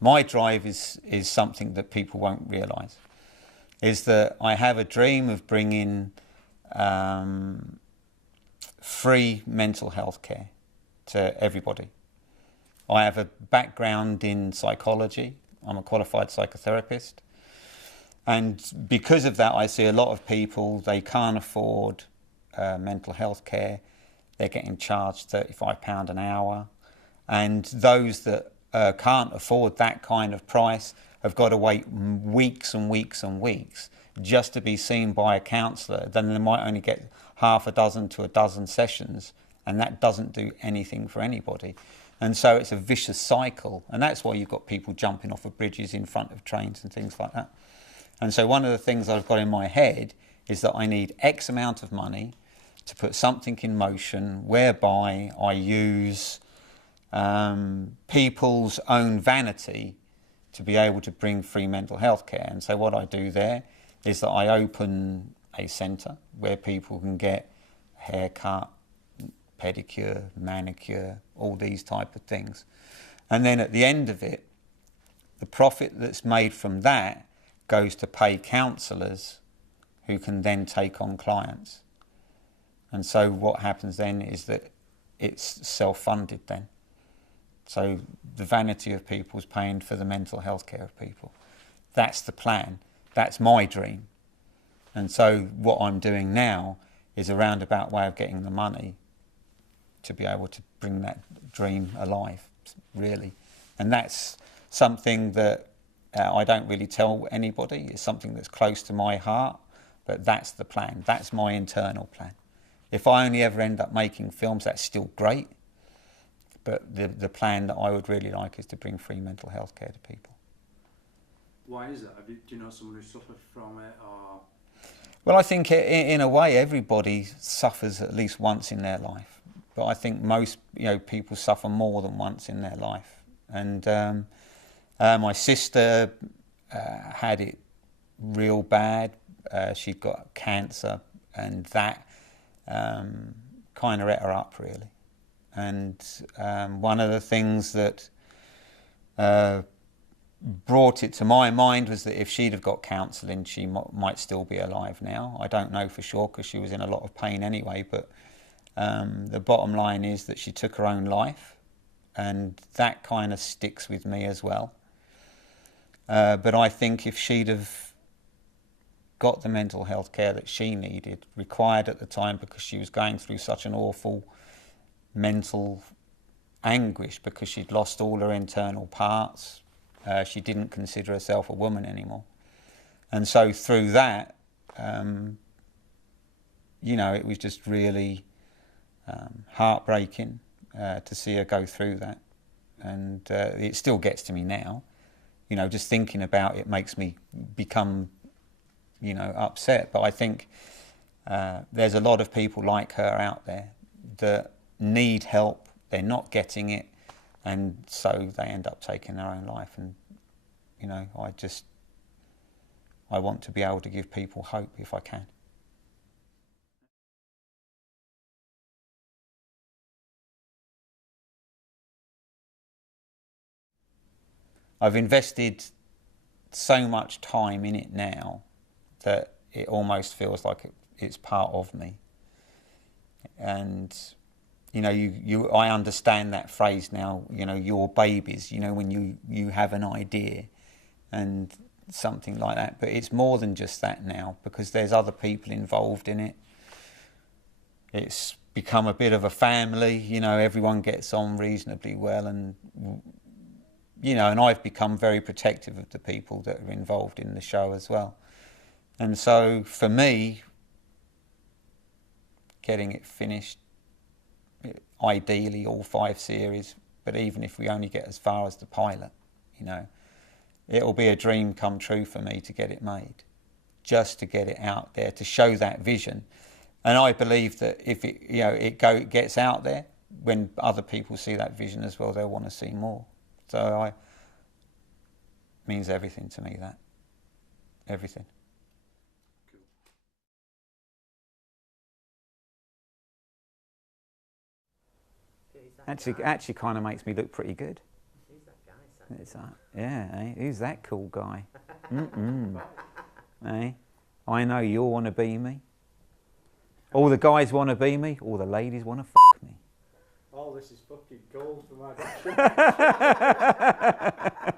My drive is something that people won't realise, is that I have a dream of bringing free mental health care to everybody. I have a background in psychology. I'm a qualified psychotherapist. And because of that, I see a lot of people, they can't afford mental health care. They're getting charged £35 an hour. And those that can't afford that kind of price have got to wait weeks and weeks and weeks just to be seen by a counsellor. Then they might only get half a dozen to a dozen sessions, and that doesn't do anything for anybody. And so it's a vicious cycle, and that's why you've got people jumping off of bridges in front of trains and things like that. And so one of the things I've got in my head is that I need X amount of money to put something in motion whereby I use people's own vanity to be able to bring free mental health care. And so what I do there is that I open a centre where people can get a haircut, pedicure, manicure, all these type of things. And then at the end of it, the profit that's made from that goes to pay counsellors who can then take on clients. And so what happens then is that it's self-funded then. So the vanity of people is paying for the mental health care of people. That's the plan. That's my dream. And so what I'm doing now is a roundabout way of getting the money to be able to bring that dream alive, really. And that's something that I don't really tell anybody. It's something that's close to my heart, but that's the plan. That's my internal plan. If I only ever end up making films, that's still great. But the plan that I would really like is to bring free mental health care to people. Why is that? Do you know someone who suffered from it? Or? Well, I think in a way everybody suffers at least once in their life. But I think most people suffer more than once in their life. And my sister had it real bad. She'd got cancer, and that kind of ate her up, really. And one of the things that brought it to my mind was that if she'd have got counselling, she might still be alive now. I don't know for sure because she was in a lot of pain anyway, but the bottom line is that she took her own life, and that kind of sticks with me as well. But I think if she'd have got the mental health care that she needed, required at the time, because she was going through such an awful mental anguish because she'd lost all her internal parts. She didn't consider herself a woman anymore. And so through that, it was just really heartbreaking to see her go through that. And it still gets to me now. Just thinking about it makes me become, upset. But I think there's a lot of people like her out there that need help. They're not getting it, and so they end up taking their own life. And I want to be able to give people hope if I can. I've invested so much time in it now that it almost feels like it's part of me. And I understand that phrase now, your babies, when you have an idea and something like that. But it's more than just that now, because there's other people involved in it. It's become a bit of a family, everyone gets on reasonably well, and and I've become very protective of the people that are involved in the show as well. And so for me, getting it finished, ideally all 5 series, but even if we only get as far as the pilot, it'll be a dream come true for me to get it made, just to get it out there, to show that vision. And I believe that if it gets out there, when other people see that vision as well, they'll want to see more. So it means everything to me, that. Everything. Actually kind of makes me look pretty good. Who's that guy sat It's like, yeah, eh? Who's that cool guy? Eh? I know you all want to be me. All the guys want to be me. All the ladies want to fuck me. All this is fucking gold for my